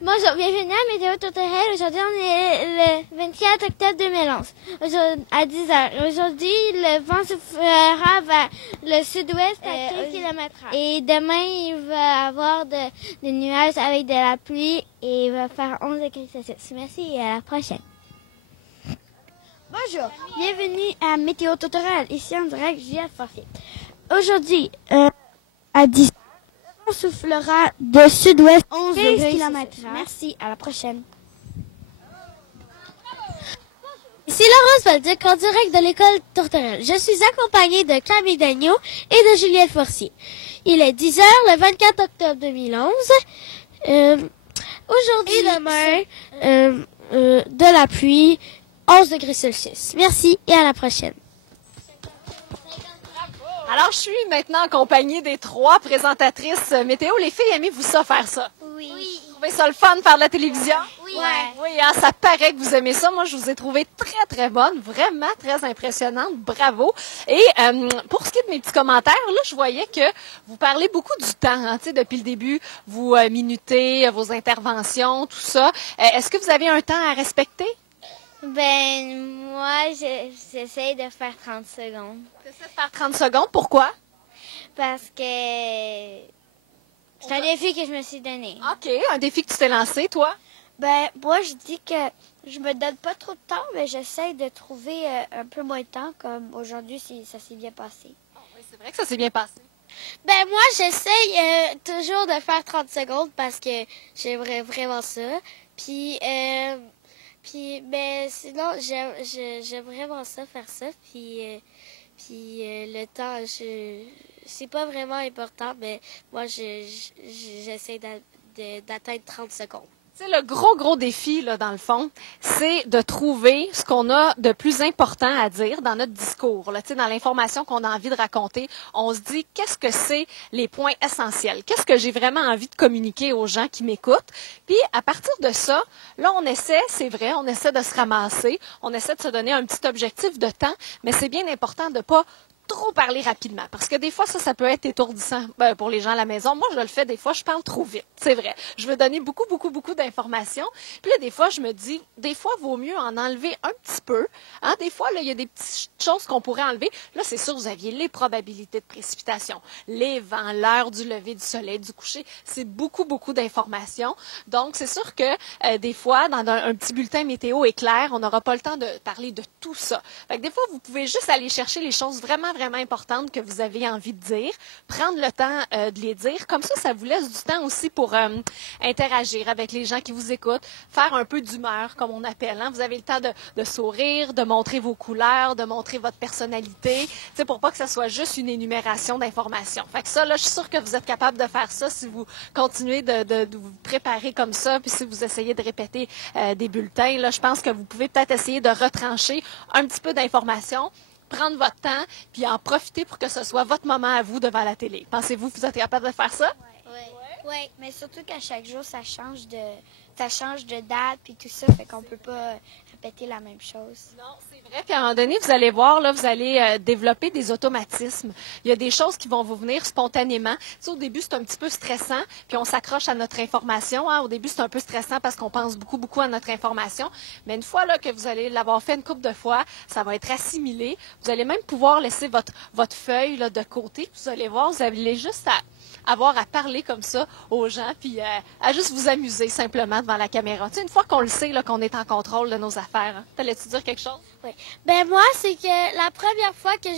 Bonjour, bienvenue à Météo Tourterelle. Aujourd'hui, on est le 24 octobre 2011, à 10 heures. Aujourd'hui, le vent soufflera vers le sud-ouest à 15 km/h. Et demain, il va y avoir des nuages avec de la pluie et il va faire 11 degrés Celsius. Merci et à la prochaine. Bonjour, bienvenue à Météo Tourterelle, ici en direct, Juliette Fortier. Aujourd'hui, à 10 on soufflera de sud-ouest 11 km/h. Merci, à la prochaine. Ici Laurence Valduc, en direct de l'école Tourterelle. Je suis accompagnée de Camille Dagneau et de Juliette Forcier. Il est 10 heures, le 24 octobre 2011. Aujourd'hui et demain, de la pluie, 11 degrés Celsius. Merci et à la prochaine. Alors, je suis maintenant accompagnée des 3 présentatrices météo. Les filles, aimez-vous ça, faire ça? Oui. Vous trouvez ça le fun, faire de la télévision? Oui. Oui, hein, ça paraît que vous aimez ça. Moi, je vous ai trouvé très, très bonne, vraiment très impressionnante. Bravo. Et pour ce qui est de mes petits commentaires, là, je voyais que vous parlez beaucoup du temps. Hein, depuis le début, vous minutez vos interventions, tout ça. Est-ce que vous avez un temps à respecter? Ben, moi, j'essaie de faire 30 secondes. J'essaie de faire 30 secondes. Pourquoi? Parce que c'est un défi que je me suis donné. OK. Un défi que tu t'es lancé, toi? Ben, moi, je dis que je me donne pas trop de temps, mais j'essaie de trouver un peu moins de temps, comme aujourd'hui, ça s'est bien passé. Oh, oui, c'est vrai que ça s'est bien passé. Ben, moi, j'essaie toujours de faire 30 secondes parce que j'aimerais vraiment ça. Puis, ben, sinon, j'aime vraiment ça, faire ça. Puis le temps, c'est pas vraiment important, mais moi, j'essaie d'atteindre 30 secondes. Tu sais, le gros défi, là, dans le fond, c'est de trouver ce qu'on a de plus important à dire dans notre discours. Là. Tu sais, dans l'information qu'on a envie de raconter, on se dit qu'est-ce que c'est les points essentiels? Qu'est-ce que j'ai vraiment envie de communiquer aux gens qui m'écoutent? Puis, à partir de ça, là, on essaie, c'est vrai, on essaie de se ramasser, on essaie de se donner un petit objectif de temps, mais c'est bien important de pas trop parler rapidement. Parce que des fois, ça peut être étourdissant pour les gens à la maison. Moi, je le fais des fois, je parle trop vite. C'est vrai. Je veux donner beaucoup d'informations. Puis là, des fois, je me dis, des fois, vaut mieux en enlever un petit peu. Hein? Des fois, là, il y a des petites choses qu'on pourrait enlever. Là, c'est sûr, vous aviez les probabilités de précipitation, les vents, l'heure du lever du soleil, du coucher. C'est beaucoup d'informations. Donc, c'est sûr que des fois, dans un petit bulletin météo éclair, on n'aura pas le temps de parler de tout ça. Fait que des fois, vous pouvez juste aller chercher les choses vraiment importantes que vous avez envie de dire, prendre le temps de les dire. Comme ça vous laisse du temps aussi pour interagir avec les gens qui vous écoutent, faire un peu d'humeur, comme on appelle. Hein? Vous avez le temps de sourire, de montrer vos couleurs, de montrer votre personnalité, pour pas que ça soit juste une énumération d'informations. Fait que ça, là, je suis sûre que vous êtes capable de faire ça si vous continuez de vous préparer comme ça, puis si vous essayez de répéter des bulletins. Là, je pense que vous pouvez peut-être essayer de retrancher un petit peu d'informations, prendre votre temps, puis en profiter pour que ce soit votre moment à vous devant la télé. Pensez-vous que vous êtes capable de faire ça? Oui, mais surtout qu'à chaque jour, ça change de date, puis tout ça, fait qu'on peut pas répéter la même chose. Non, c'est vrai. Puis à un moment donné, vous allez voir, là, vous allez développer des automatismes. Il y a des choses qui vont vous venir spontanément. Tu sais, au début, c'est un petit peu stressant, puis on s'accroche à notre information. Hein. Au début, c'est un peu stressant parce qu'on pense beaucoup à notre information. Mais une fois là que vous allez l'avoir fait une couple de fois, ça va être assimilé. Vous allez même pouvoir laisser votre feuille là, de côté. Vous allez voir, vous avez juste avoir à parler comme ça aux gens, puis à juste vous amuser simplement devant la caméra. Tu sais, une fois qu'on le sait, là, qu'on est en contrôle de nos affaires. Hein. T'allais-tu dire quelque chose? Oui. Ben moi, c'est que la première fois que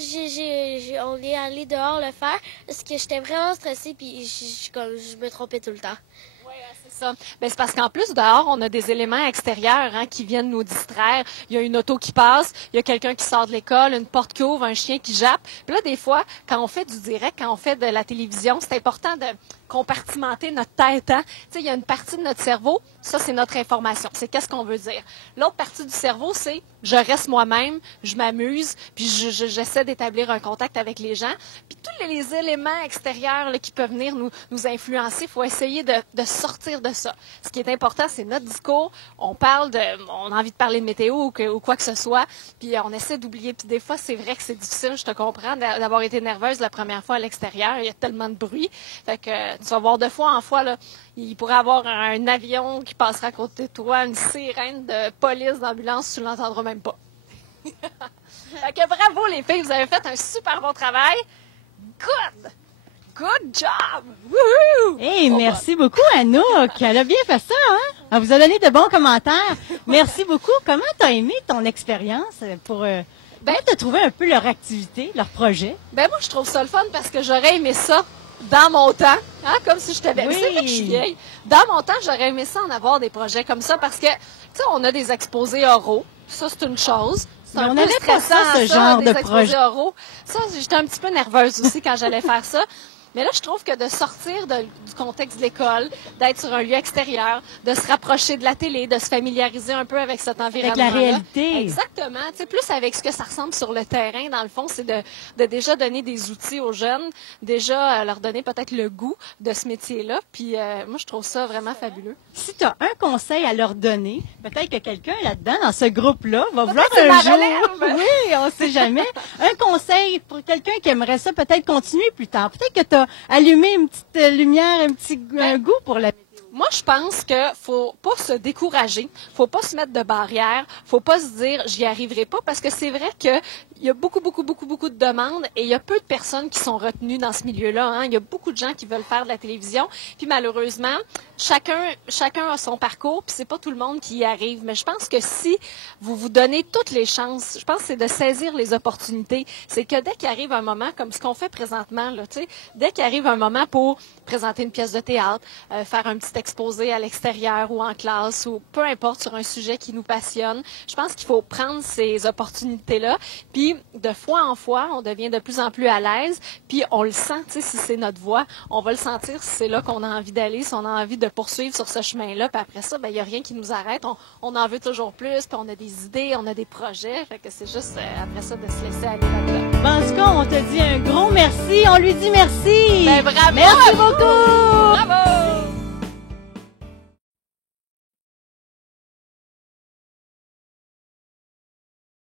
on est allé dehors le faire, parce que j'étais vraiment stressée, puis je me trompais tout le temps. Oui, c'est ça. Ben, c'est parce qu'en plus, dehors, on a des éléments extérieurs qui viennent nous distraire. Il y a une auto qui passe, il y a quelqu'un qui sort de l'école, une porte qui ouvre, un chien qui jappe. Puis là, des fois, quand on fait du direct, quand on fait de la télévision, c'est important de compartimenter notre tête. Hein? Tu sais, il y a une partie de notre cerveau, ça, c'est notre information. C'est qu'est-ce qu'on veut dire. L'autre partie du cerveau, c'est je reste moi-même, je m'amuse, puis j'essaie d'établir un contact avec les gens. Puis tous les éléments extérieurs là, qui peuvent venir nous influencer, il faut essayer de sortir de ça. Ce qui est important, c'est notre discours. On a envie de parler de météo ou quoi que ce soit, puis on essaie d'oublier. Puis des fois, c'est vrai que c'est difficile, je te comprends, d'avoir été nerveuse la première fois à l'extérieur. Il y a tellement de bruit. Fait que tu vas voir de fois en fois, là, il pourrait y avoir un avion qui passera à côté de toi, une sirène de police, d'ambulance, tu l'entendras même pas. Fait que bravo les filles, vous avez fait un super bon travail. Good job! Woohoo! Hey, merci beaucoup, Anouk. Elle a bien fait ça, hein? Elle vous a donné de bons commentaires. Merci beaucoup. Comment t'as aimé ton expérience comment t'as trouvé un peu leur activité, leur projet? Ben moi, je trouve ça le fun parce que j'aurais aimé ça dans mon temps, hein, comme si je t'avais... Oui. C'est vrai que je suis vieille. Dans mon temps, j'aurais aimé ça en avoir des projets comme ça parce que, tu sais, on a des exposés oraux. Ça, c'est une chose. C'est Mais un on peu n'avait pas stressant, ça, ce genre des de exposés projet. oraux. Ça, j'étais un petit peu nerveuse aussi quand j'allais faire ça. Mais là, je trouve que de sortir du contexte de l'école, d'être sur un lieu extérieur, de se rapprocher de la télé, de se familiariser un peu avec cet environnement-là. Avec la réalité. Exactement. Tu sais, plus avec ce que ça ressemble sur le terrain, dans le fond, c'est de déjà donner des outils aux jeunes, déjà leur donner peut-être le goût de ce métier-là. Puis moi, je trouve ça vraiment fabuleux. Si tu as un conseil à leur donner, peut-être que quelqu'un là-dedans, dans ce groupe-là, va vouloir c'est un ma jour. relève. Oui, on sait jamais. Un conseil pour quelqu'un qui aimerait ça peut-être continuer plus tard. Peut-être que tu as allumé une petite lumière, un goût pour la météo. Moi, je pense que faut pas se décourager, faut pas se mettre de barrières, faut pas se dire j'y arriverai pas parce que c'est vrai que il y a beaucoup de demandes et il y a peu de personnes qui sont retenues dans ce milieu-là. Hein. Il y a beaucoup de gens qui veulent faire de la télévision, puis malheureusement, chacun a son parcours, puis c'est pas tout le monde qui y arrive. Mais je pense que si vous vous donnez toutes les chances, je pense que c'est de saisir les opportunités. C'est que dès qu'il arrive un moment comme ce qu'on fait présentement, là, tu sais, dès qu'il arrive un moment pour présenter une pièce de théâtre, faire un petit exposé à l'extérieur ou en classe ou peu importe sur un sujet qui nous passionne, je pense qu'il faut prendre ces opportunités-là. Puis de fois en fois, on devient de plus en plus à l'aise. Puis on le sent, tu sais, si c'est notre voie, on va le sentir si c'est là qu'on a envie d'aller, si on a envie de poursuivre sur ce chemin-là. Puis après ça, ben il y a rien qui nous arrête. On en veut toujours plus. Puis on a des idées, on a des projets. Fait que c'est juste après ça de se laisser aller là-dedans. En tout cas, on te dit un gros merci. On lui dit merci. Ben bravo! Merci beaucoup. Bravo!